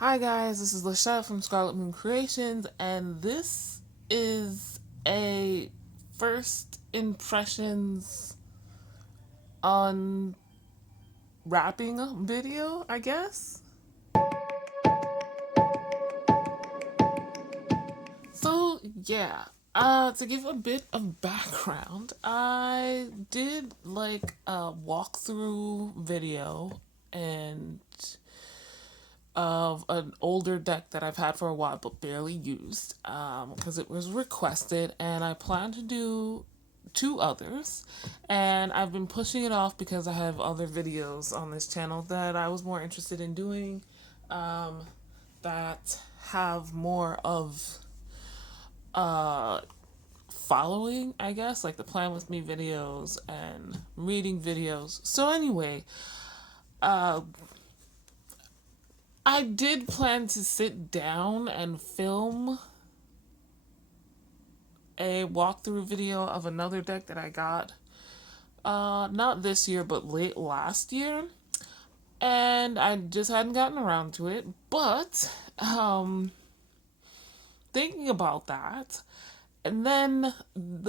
Hi guys, this is Lachette from Scarlet Moon Creations, and this is a first impressions unwrapping video, I guess. So yeah, to give a bit of background, I did like a walkthrough video and of an older deck that I've had for a while but barely used because it was requested, and I plan to do two others, and I've been pushing it off because I have other videos on this channel that I was more interested in doing that have more of following, I guess, like the Plan With Me videos and reading videos. So anyway, I did plan to sit down and film a walkthrough video of another deck that I got not this year but late last year, and I just hadn't gotten around to it. But thinking about that, and then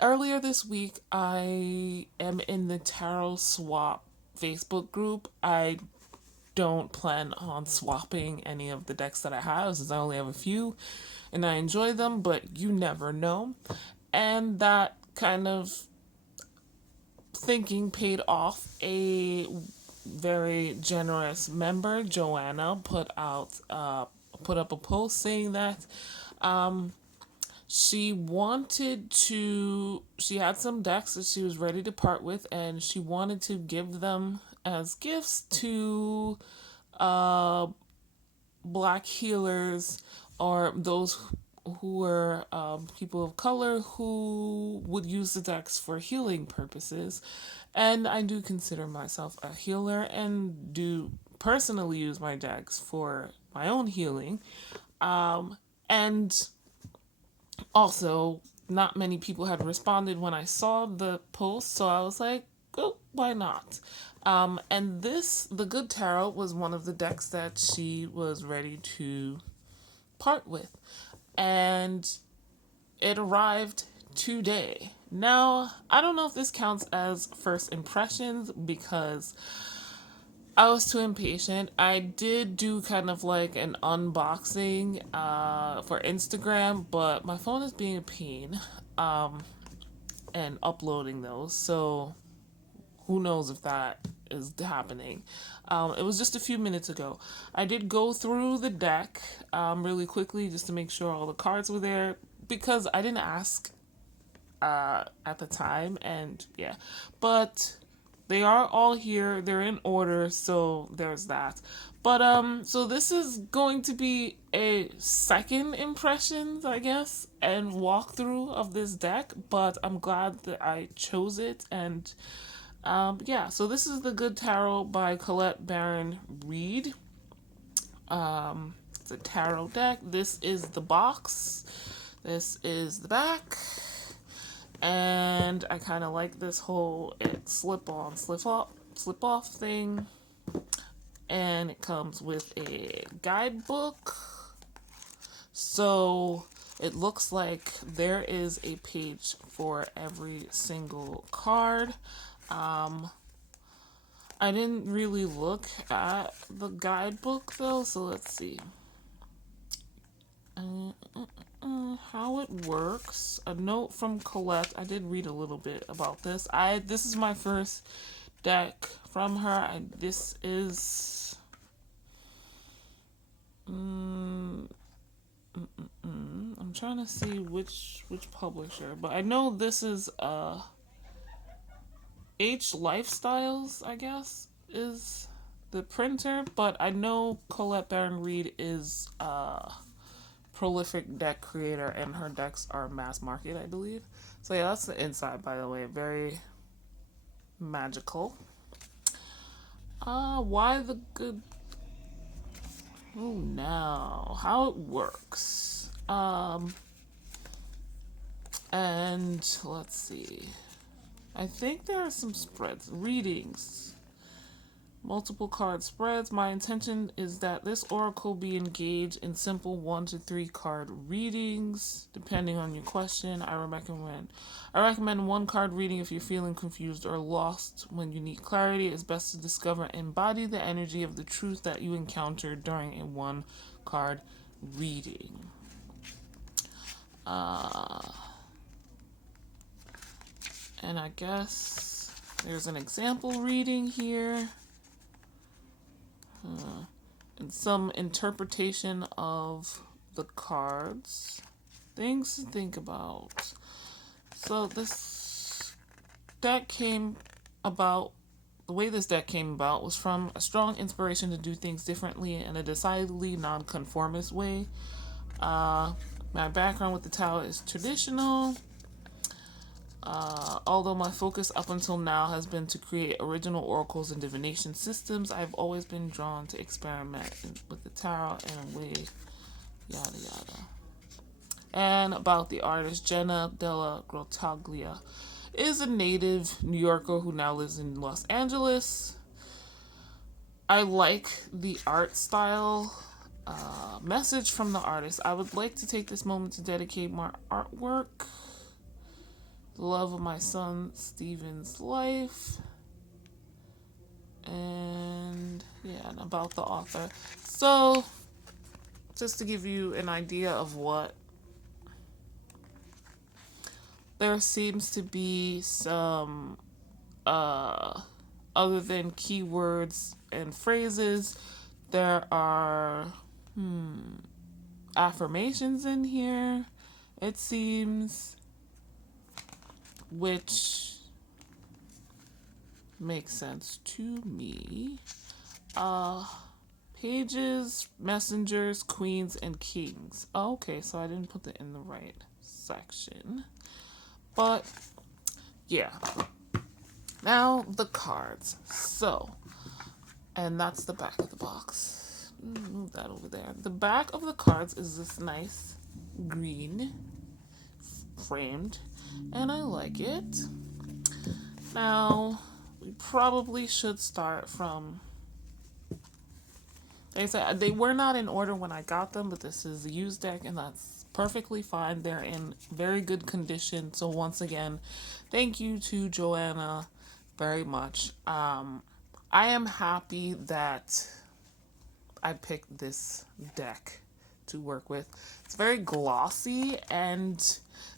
earlier this week I am in the Tarot Swap Facebook group. I don't plan on swapping any of the decks that I have since I only have a few and I enjoy them, but you never know. And that kind of thinking paid off. A very generous member, Joanna, put up a post saying that she had some decks that she was ready to part with, and she wanted to give them as gifts to black healers or those who were people of color who would use the decks for healing purposes. And I do consider myself a healer and do personally use my decks for my own healing. And also, not many people had responded when I saw the post, so I was like, oh, why not? And the Good Tarot was one of the decks that she was ready to part with. And it arrived today. Now, I don't know if this counts as first impressions because I was too impatient. I did do kind of like an unboxing for Instagram, but my phone is being a pain and uploading those. So who knows if that is happening. It was just a few minutes ago. I did go through the deck really quickly just to make sure all the cards were there because I didn't ask at the time, and yeah, but they are all here. They're in order, so there's that. But so this is going to be a second impressions, I guess, and walkthrough of this deck. But I'm glad that I chose it, and yeah. So this is the Good Tarot by Colette Baron Reid. It's a tarot deck. This is the box. This is the back. And I kind of like this whole slip on, slip off thing. And it comes with a guidebook. So it looks like there is a page for every single card. I didn't really look at the guidebook though, so let's see. How it works. A note from Colette. I did read a little bit about this. This is my first deck from her. This is I'm trying to see which publisher, but I know this is H Lifestyles, I guess, is the printer, but I know Colette Baron Reid is prolific deck creator, and her decks are mass market, I believe. So yeah, that's the inside, by the way. Very magical. Why the good? Oh, now how it works. And let's see. I think there are some spreads, readings. Multiple card spreads. My intention is that this oracle be engaged in simple 1 to 3 card readings, depending on your question. I recommend 1 card reading if you're feeling confused or lost. When you need clarity, it's best to discover and embody the energy of the truth that you encountered during a 1 card reading. And I guess there's an example reading here. And some interpretation of the cards. Things to think about. So this deck came about, the way this deck came about was from a strong inspiration to do things differently in a decidedly non-conformist way. My background with the Tower is traditional. Although my focus up until now has been to create original oracles and divination systems, I've always been drawn to experiment with the tarot in a way, yada yada. And about the artist, Jenna Della Grottaglia is a native New Yorker who now lives in Los Angeles. I like the art style. Message from the artist. I would like to take this moment to dedicate my artwork, the love of my son Steven's life, and about the author. So, just to give you an idea of what, there seems to be some, other than keywords and phrases, there are affirmations in here, it seems, which makes sense to me. Pages, messengers, queens, and kings. Oh, okay, so I didn't put it in the right section. But, yeah. Now, the cards. So, and that's the back of the box. Move that over there. The back of the cards is this nice green framed, and I like it. Now, we probably should start from, like I said, they were not in order when I got them, but this is a used deck, and that's perfectly fine. They're in very good condition. So once again, thank you to Joanna very much. I am happy that I picked this deck to work with. It's very glossy, and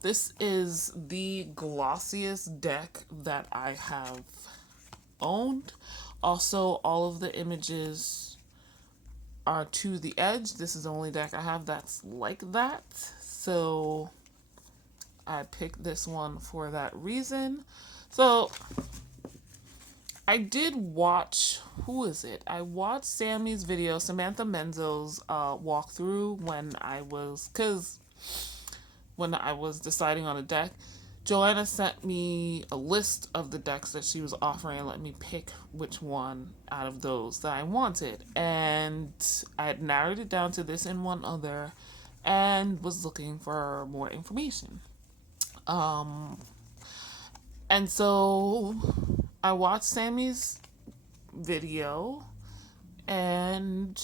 this is the glossiest deck that I have owned. Also, all of the images are to the edge. This is the only deck I have that's like that. So I picked this one for that reason. So I did watch, who is it? I watched Sammy's video, Samantha Menzo's walkthrough when I was deciding on a deck. Joanna sent me a list of the decks that she was offering and let me pick which one out of those that I wanted. And I had narrowed it down to this and one other and was looking for more information. And so I watched Sammy's video, and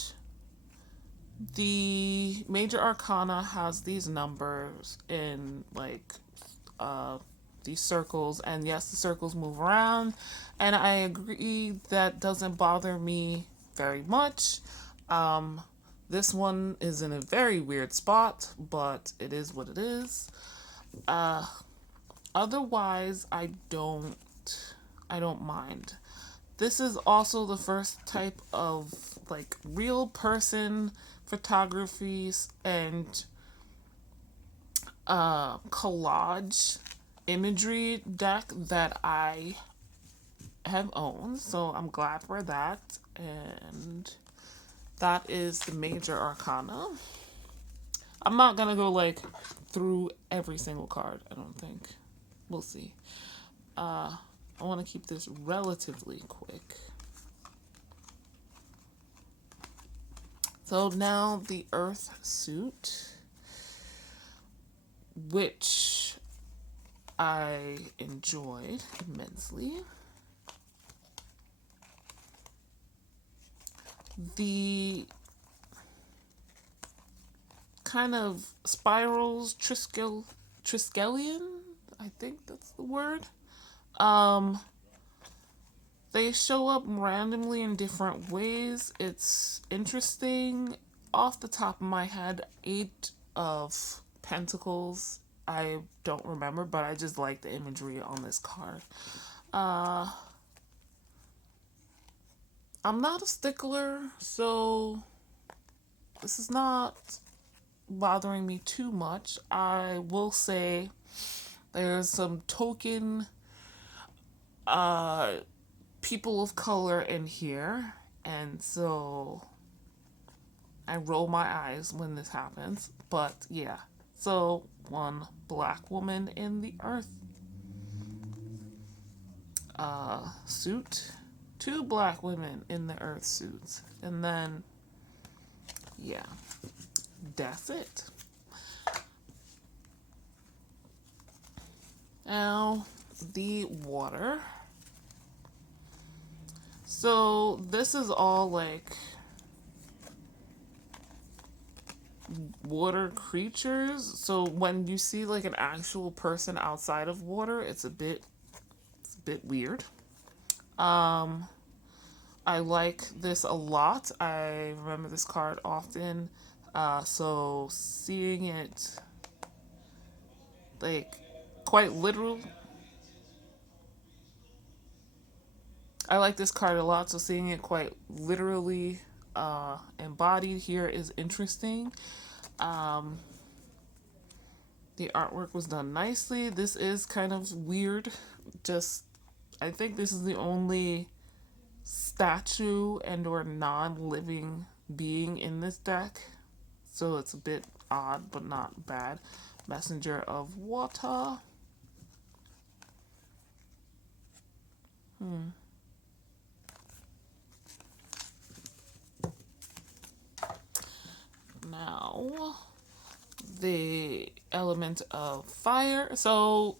the major arcana has these numbers in these circles, and yes, the circles move around, and I agree that doesn't bother me very much. This one is in a very weird spot, but it is what it is. Otherwise, I don't mind. This is also the first type of real person photography and collage imagery deck that I have owned, so I'm glad for that. And that is the major arcana. I'm not gonna go through every single card, I don't think. We'll see. I want to keep this relatively quick. So now the Earth suit, which I enjoyed immensely. The kind of spirals, Triskelion, I think that's the word. Um, they show up randomly in different ways. It's interesting. Off the top of my head, 8 of Pentacles. I don't remember, but I just like the imagery on this card. Uh, I'm not a stickler, so this is not bothering me too much. I will say there's some token uh, people of color in here, and so I roll my eyes when this happens. But yeah, so one black woman in the earth suit, 2 black women in the earth suits, and then yeah, that's it. Now the water. So this is all like water creatures. So when you see like an actual person outside of water, it's a bit weird. I like this a lot. I remember this card often. So seeing it like quite literal. I like this card a lot, so seeing it quite literally embodied here is interesting. Um, the artwork was done nicely. This is kind of weird. Just, I think this is the only statue and or non-living being in this deck. So it's a bit odd, but not bad. Messenger of Water. Now, the element of fire. So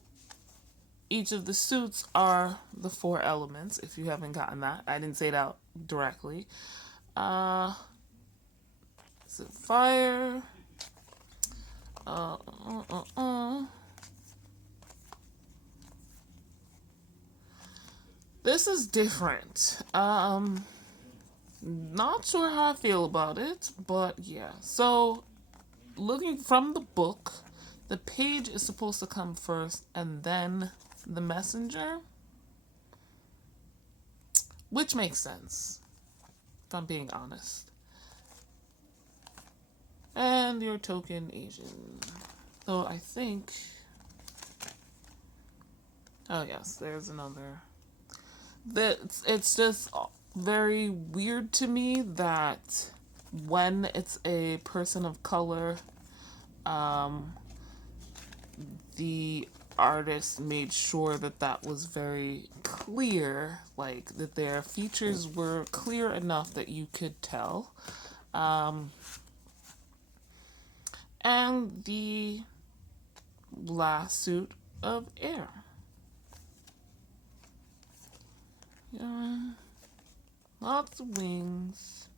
each of the suits are the 4 elements, if you haven't gotten that. I didn't say it out directly. So fire. Uh, uh, uh, uh. This is different. Not sure how I feel about it, but yeah. So, looking from the book, the page is supposed to come first and then the messenger, which makes sense, if I'm being honest. And your token Asian. So I think. Oh, yes, there's another. It's just very weird to me that when it's a person of color, the artist made sure that that was very clear, like that their features were clear enough that you could tell. And the last suit of air. Yeah, lots of wings.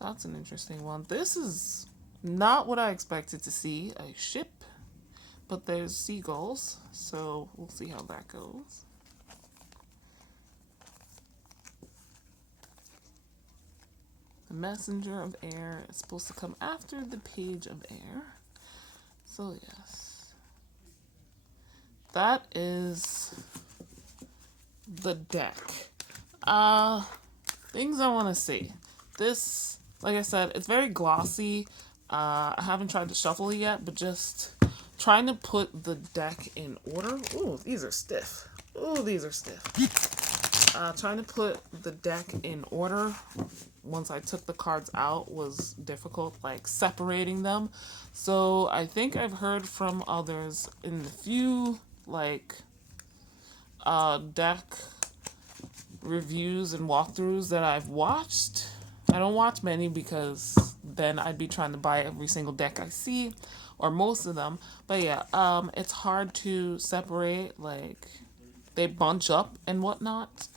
That's an interesting one. This is not what I expected to see. A ship, but there's seagulls, so we'll see how that goes. The messenger of air is supposed to come after the page of air. So yes. That is the deck. Things I want to see. This, like I said, it's very glossy. I haven't tried to shuffle it yet, but just trying to put the deck in order. Ooh, these are stiff. Ooh, these are stiff. Trying to put the deck in order once I took the cards out was difficult, like separating them. So I think I've heard from others in the few like deck reviews and walkthroughs that I've watched. I don't watch many because then I'd be trying to buy every single deck I see, or most of them. But yeah, it's hard to separate, like they bunch up and whatnot.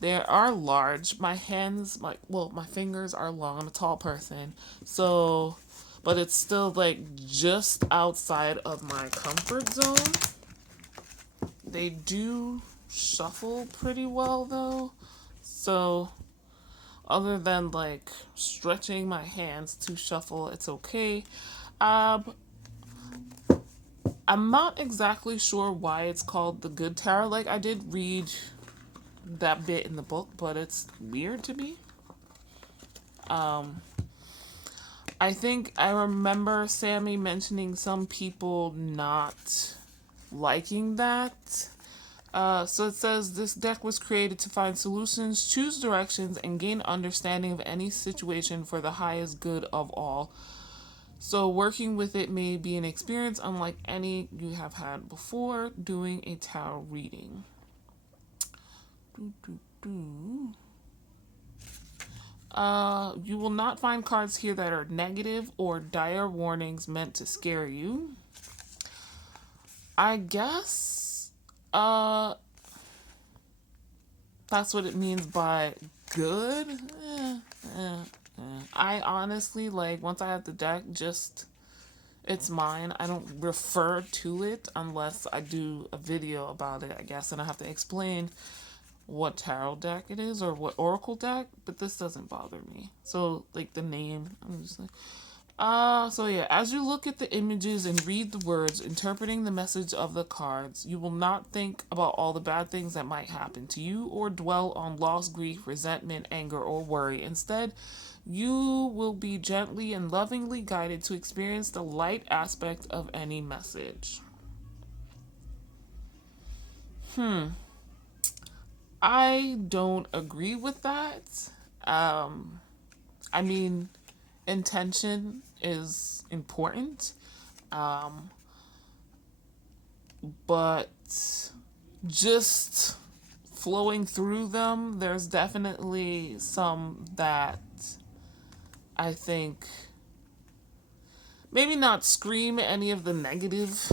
They are large. My hands, my fingers are long. I'm a tall person. So, but it's still like just outside of my comfort zone. They do shuffle pretty well though. So, other than like stretching my hands to shuffle, it's okay. Um, I'm not exactly sure why it's called the Good Tarot. Like, I did read that bit in the book, but it's weird to me. I think I remember Sammy mentioning some people not liking that. So it says this deck was created to find solutions, choose directions, and gain understanding of any situation for the highest good of all. So working with it may be an experience unlike any you have had before doing a tarot reading. Doo, doo, doo. You will not find cards here that are negative or dire warnings meant to scare you. I guess that's what it means by good. I honestly, like, once I have the deck, just, it's mine. I don't refer to it unless I do a video about it, I guess, and I have to explain what tarot deck it is or what oracle deck, but this doesn't bother me. So, like, the name, I'm just like, so yeah, as you look at the images and read the words, interpreting the message of the cards, you will not think about all the bad things that might happen to you or dwell on loss, grief, resentment, anger, or worry. Instead, you will be gently and lovingly guided to experience the light aspect of any message. I don't agree with that. I mean, intention is important, but just flowing through them, there's definitely some that I think maybe not scream any of the negative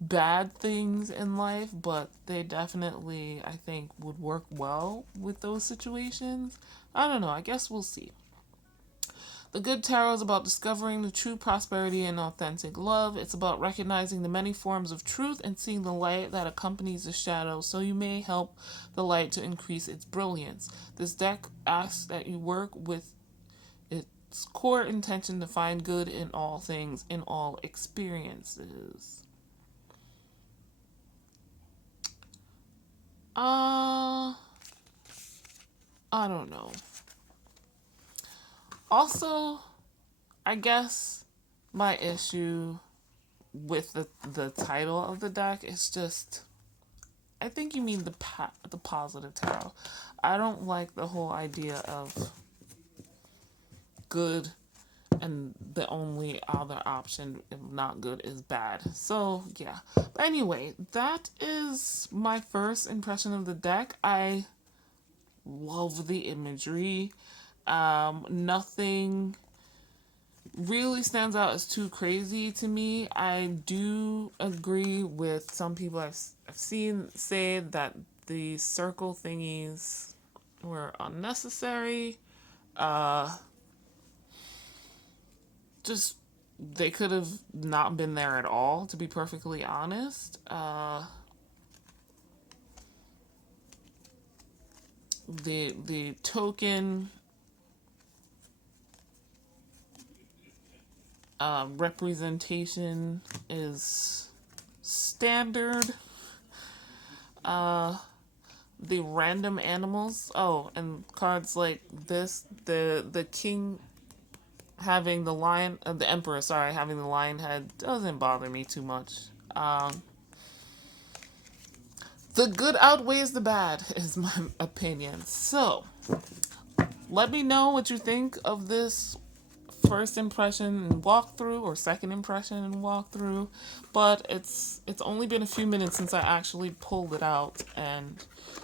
bad things in life, but they definitely, I think, would work well with those situations. I don't know. I guess we'll see. The Good Tarot is about discovering the true prosperity and authentic love. It's about recognizing the many forms of truth and seeing the light that accompanies the shadow so you may help the light to increase its brilliance. This deck asks that you work with its core intention to find good in all things, in all experiences. I don't know. Also, I guess my issue with the title of the deck is just, I think you mean the positive tarot. I don't like the whole idea of good and the only other option, if not good, is bad. So yeah. But anyway, that is my first impression of the deck. I love the imagery. Nothing really stands out as too crazy to me. I do agree with some people I've seen say that the circle thingies were unnecessary. Just, they could have not been there at all, to be perfectly honest. The token representation is standard. The random animals. Oh, and cards like this, the king having the lion, the emperor, sorry, having the lion head doesn't bother me too much. The good outweighs the bad, is my opinion. So, let me know what you think of this first impression and walkthrough, or second impression and walkthrough. But it's only been a few minutes since I actually pulled it out and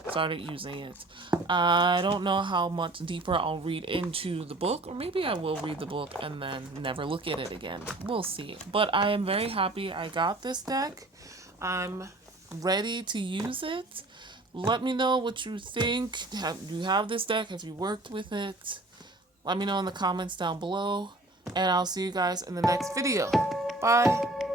started using it. I don't know how much deeper I'll read into the book, or maybe I will read the book and then never look at it again. We'll see. But I am very happy I got this deck. I'm ready to use it. Let me know what you think. Do you have this deck? Have you worked with it? Let me know in the comments down below. And I'll see you guys in the next video. Bye.